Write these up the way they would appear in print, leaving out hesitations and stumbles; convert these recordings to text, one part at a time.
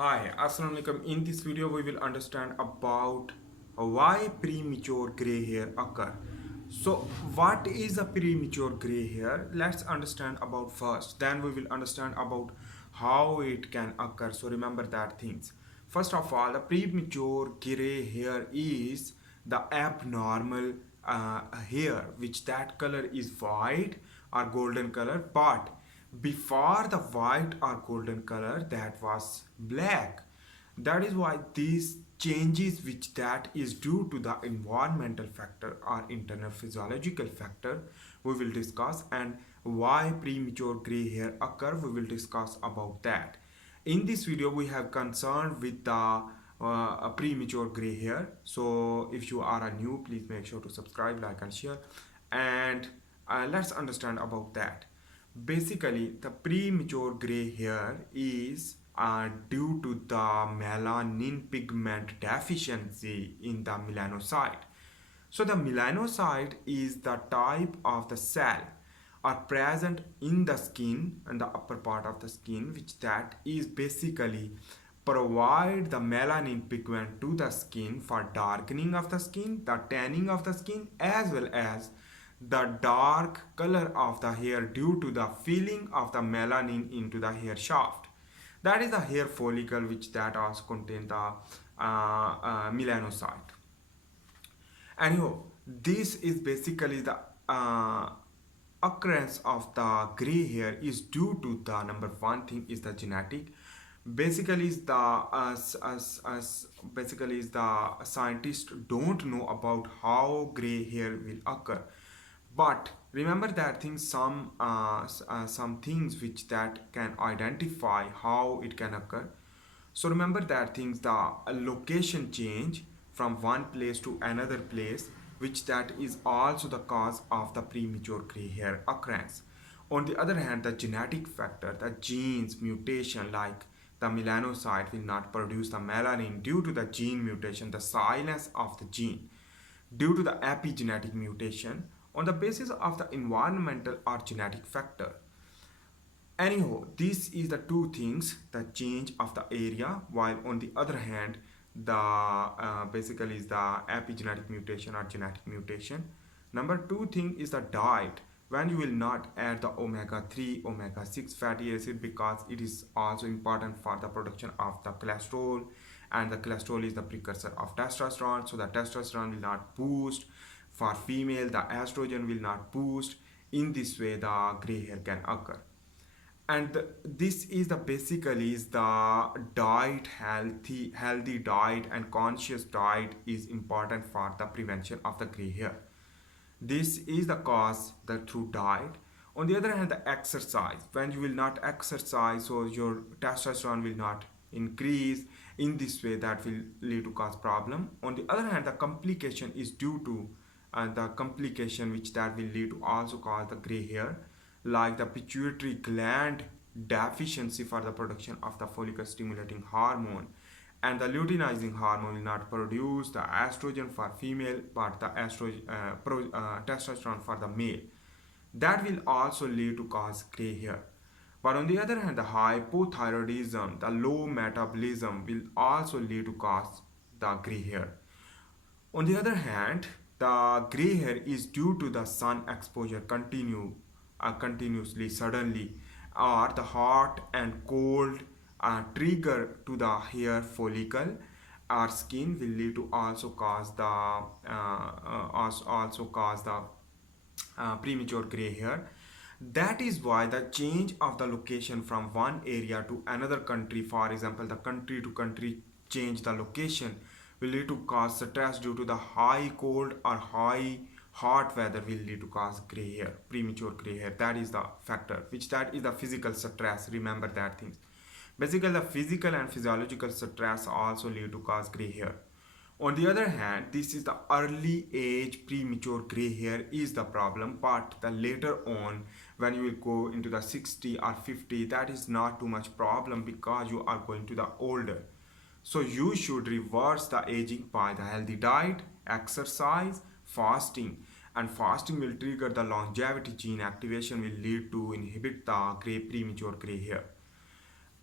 Hi, Assalamu alaikum. In this video, we will understand about why premature gray hair occur. So, what is a premature gray hair? Let's understand about first. Then we will understand about how it can occur. So, remember that things. First of all, the premature gray hair is the abnormal hair, which that color is white or golden color, but before the white or golden color that was black. That is why these changes, which that is due to the environmental factor or internal physiological factor, we will discuss. And why premature gray hair occur, we will discuss about that. In this video we have concerned with the premature gray hair. So if you are a new, please make sure to subscribe, like and share, and let's understand about that. Basically, the premature gray hair is due to the melanin pigment deficiency in the melanocyte. So the melanocyte is the type of the cell are present in the skin and the upper part of the skin, which that is basically provide the melanin pigment to the skin for darkening of the skin, the tanning of the skin, as well as the dark color of the hair due to the filling of the melanin into the hair shaft. That is the hair follicle, which that also contain the melanocyte. Anyhow, this is basically the occurrence of the gray hair is due to the number one thing is the genetic. Basically is the basically is the scientists don't know about how gray hair will occur, but remember that things some things which that can identify how it can occur. So remember that things the location change from one place to another place, which that is also the cause of the premature gray hair occurrence. On the other hand, the genetic factor, the genes mutation like the melanocyte will not produce the melanin due to the gene mutation, the silence of the gene due to the epigenetic mutation on the basis of the environmental or genetic factor. Anyhow, this is the two things, the change of the area, while on the other hand, the basically is the epigenetic mutation or genetic mutation. Number two thing is the diet, when you will not add the omega-3 omega-6 fatty acid, because it is also important for the production of the cholesterol, and the cholesterol is the precursor of testosterone, so the testosterone will not boost. For female, the estrogen will not boost. In this way, the gray hair can occur. And this is the basically is the diet, healthy diet and conscious diet is important for the prevention of the gray hair. This is the cause the through diet. On the other hand, the exercise, when you will not exercise, so your testosterone will not increase. In this way, that will lead to cause problem. On the other hand, the complication is due to the complication which that will lead to also cause the gray hair, like the pituitary gland deficiency for the production of the follicle stimulating hormone, and the luteinizing hormone will not produce the estrogen for female but the testosterone for the male. That will also lead to cause gray hair. But on the other hand, the hypothyroidism, the low metabolism will also lead to cause the gray hair. On the other hand, the gray hair is due to the sun exposure continuously, suddenly, or the hot and cold trigger to the hair follicle or skin will lead to also cause the premature gray hair. That is why the change of the location from one area to another country, for example, the country to country change the location, will lead to cause stress due to the high cold or high hot weather will lead to cause gray hair, premature gray hair. That is the factor, which that is the physical stress. Remember that things. Basically, the physical and physiological stress also lead to cause gray hair. On the other hand, this is the early age premature gray hair is the problem, but the later on when you will go into the 60 or 50, that is not too much problem because you are going to the older. So you should reverse the aging by the healthy diet, exercise, fasting, and fasting will trigger the longevity gene activation will lead to inhibit the premature gray hair.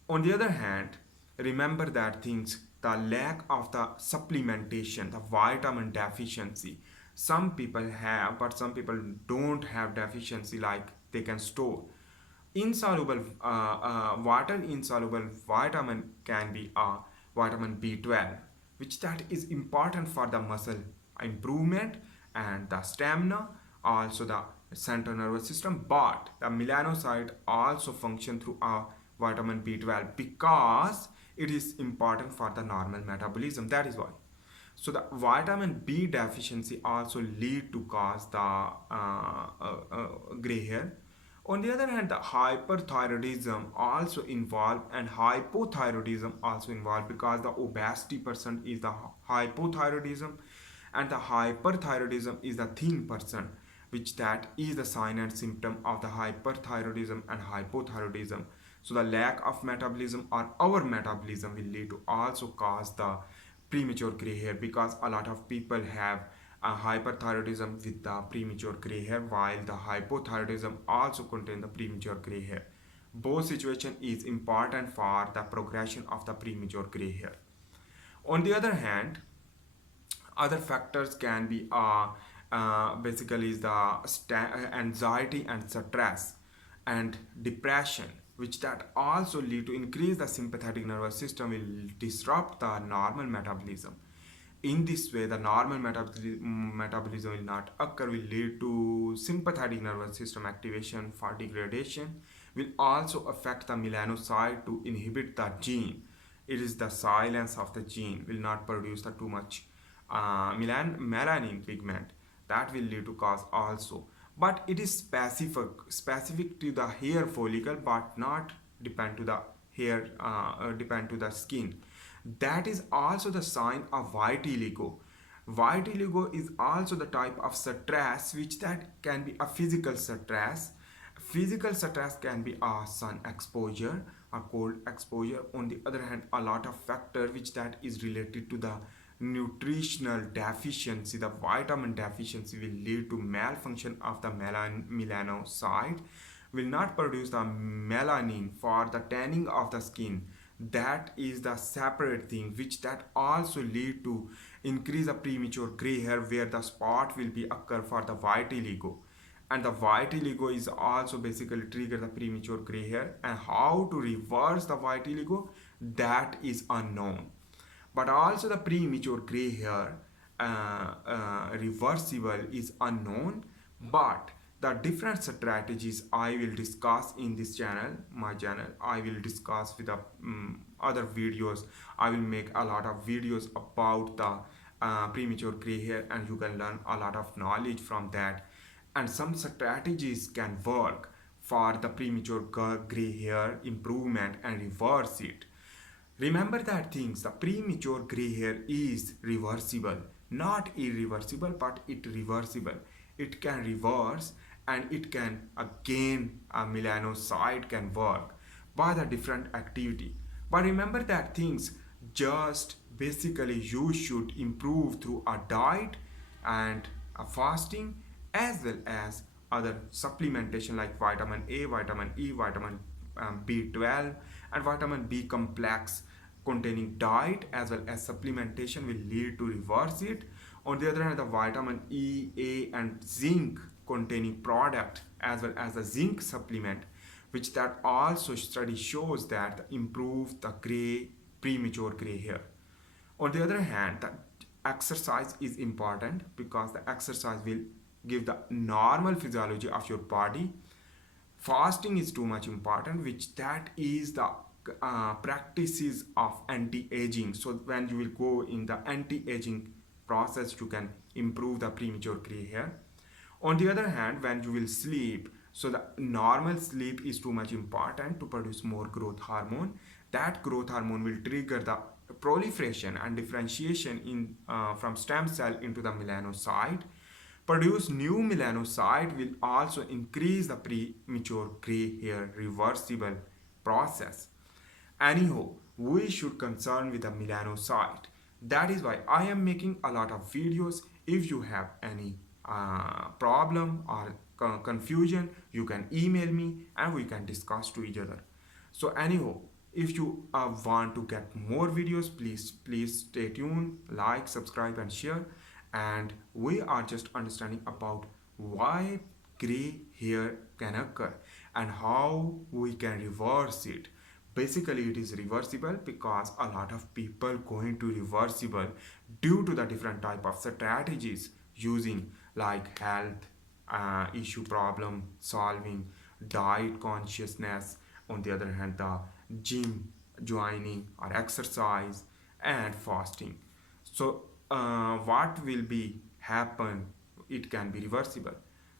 On the other hand, remember that things, the lack of the supplementation, the vitamin deficiency, some people have, but some people don't have deficiency, like they can store insoluble water insoluble vitamin can be vitamin B12, which that is important for the muscle improvement and the stamina, also the central nervous system. But the melanocyte also function through vitamin B12 because it is important for the normal metabolism. That is why. So the vitamin B deficiency also lead to cause the gray hair. On the other hand, the hyperthyroidism also involved and hypothyroidism also involved, because the obesity person is the hypothyroidism and the hyperthyroidism is the thin person, which that is the sign and symptom of the hyperthyroidism and hypothyroidism. So the lack of metabolism or our metabolism will lead to also cause the premature gray hair, because a lot of people have a hyperthyroidism with the premature gray hair, while the hypothyroidism also contain the premature gray hair. Both situation is important for the progression of the premature gray hair. On the other hand, other factors can be basically is the anxiety and stress and depression, which that also lead to increase the sympathetic nervous system, will disrupt the normal metabolism. In this way, the normal metabolism will not occur, will lead to sympathetic nervous system activation for degradation, will also affect the melanocyte to inhibit the gene. It is the silence of the gene will not produce the too much melanin pigment, that will lead to cause also. But it is specific to the hair follicle, but not depend to the hair depend to the skin. That is also the sign of vitiligo. Vitiligo is also the type of stress, which that can be a physical stress. Physical stress can be a sun exposure, a cold exposure. On the other hand, a lot of factor which that is related to the nutritional deficiency, the vitamin deficiency, will lead to malfunction of the melanocyte, will not produce the melanin for the tanning of the skin. That is the separate thing, which that also lead to increase the premature gray hair, where the spot will be occur for the vitiligo. And the vitiligo is also basically trigger the premature gray hair, and how to reverse the vitiligo, that is unknown. But also the premature gray hair reversible is unknown. But the different strategies I will discuss in this channel, my channel, I will discuss with the other videos. I will make a lot of videos about the premature gray hair, and you can learn a lot of knowledge from that. And some strategies can work for the premature gray hair improvement and reverse it. Remember that things, the premature gray hair is reversible, not irreversible, but it reversible. It can reverse, and it can again a melanocyte can work by the different activity. But remember that things, just basically you should improve through a diet and a fasting, as well as other supplementation like vitamin A, vitamin E, vitamin B12 and vitamin B complex containing diet, as well as supplementation will lead to reverse it. On the other hand, the vitamin E, A and zinc containing product, as well as the zinc supplement, which that also study shows that improve the premature gray hair. On the other hand, the exercise is important, because the exercise will give the normal physiology of your body. Fasting is too much important, which that is the practices of anti-aging. So when you will go in the anti-aging process, you can improve the premature gray hair. On the other hand, when you will sleep, so the normal sleep is too much important to produce more growth hormone. That growth hormone will trigger the proliferation and differentiation in from stem cell into the melanocyte. Produce new melanocyte will also increase the premature gray hair reversible process. Anyhow, we should concern with the melanocyte. That is why I am making a lot of videos. If you have any problem or confusion, you can email me and we can discuss to each other. So anyhow, If you want to get more videos, please stay tuned, like, subscribe, and share. And we are just understanding about why gray hair can occur and how we can reverse it. Basically, it is reversible because a lot of people go into reversible due to the different type of strategies using, like health issue problem solving, diet consciousness, on the other hand the gym joining or exercise, and fasting. So what will be happen, it can be reversible.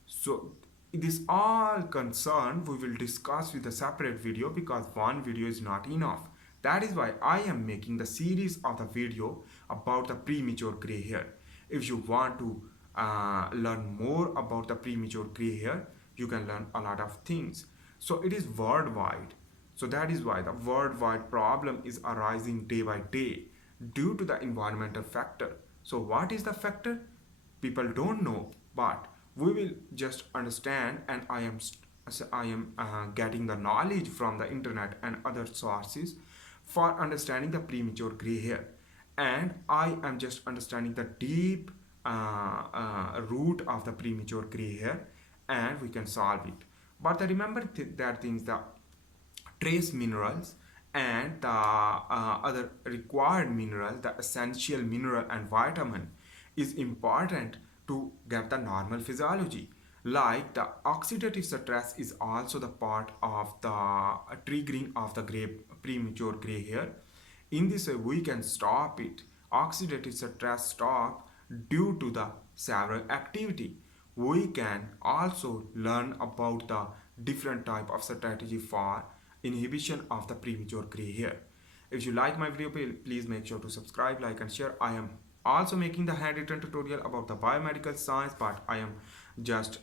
So this all concern we will discuss with a separate video because one video is not enough. That is why I am making the series of the video about the premature gray hair. If you want to learn more about the premature gray hair, you can learn a lot of things. So it is worldwide. So that is why the worldwide problem is arising day by day due to the environmental factor. So what is the factor? People don't know, but we will just understand, and I am getting the knowledge from the internet and other sources for understanding the premature gray hair, and I am just understanding the deep root of the premature gray hair, and we can solve it. But remember that things, the trace minerals and the other required mineral, the essential mineral and vitamin is important to get the normal physiology. Like the oxidative stress is also the part of the triggering of the premature gray hair. In this way, we can stop it. Oxidative stress stop due to the several activity. We can also learn about the different type of strategy for inhibition of the premature gray hair. If you like my video, please make sure to subscribe, like, and share. I am also making the handwritten tutorial about the biomedical science, but I am just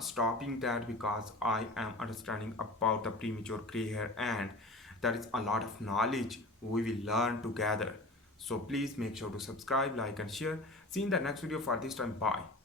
stopping that because I am understanding about the premature gray hair, and there is a lot of knowledge we will learn together. So please make sure to subscribe, like, and share. See you in the next video. For this time, bye.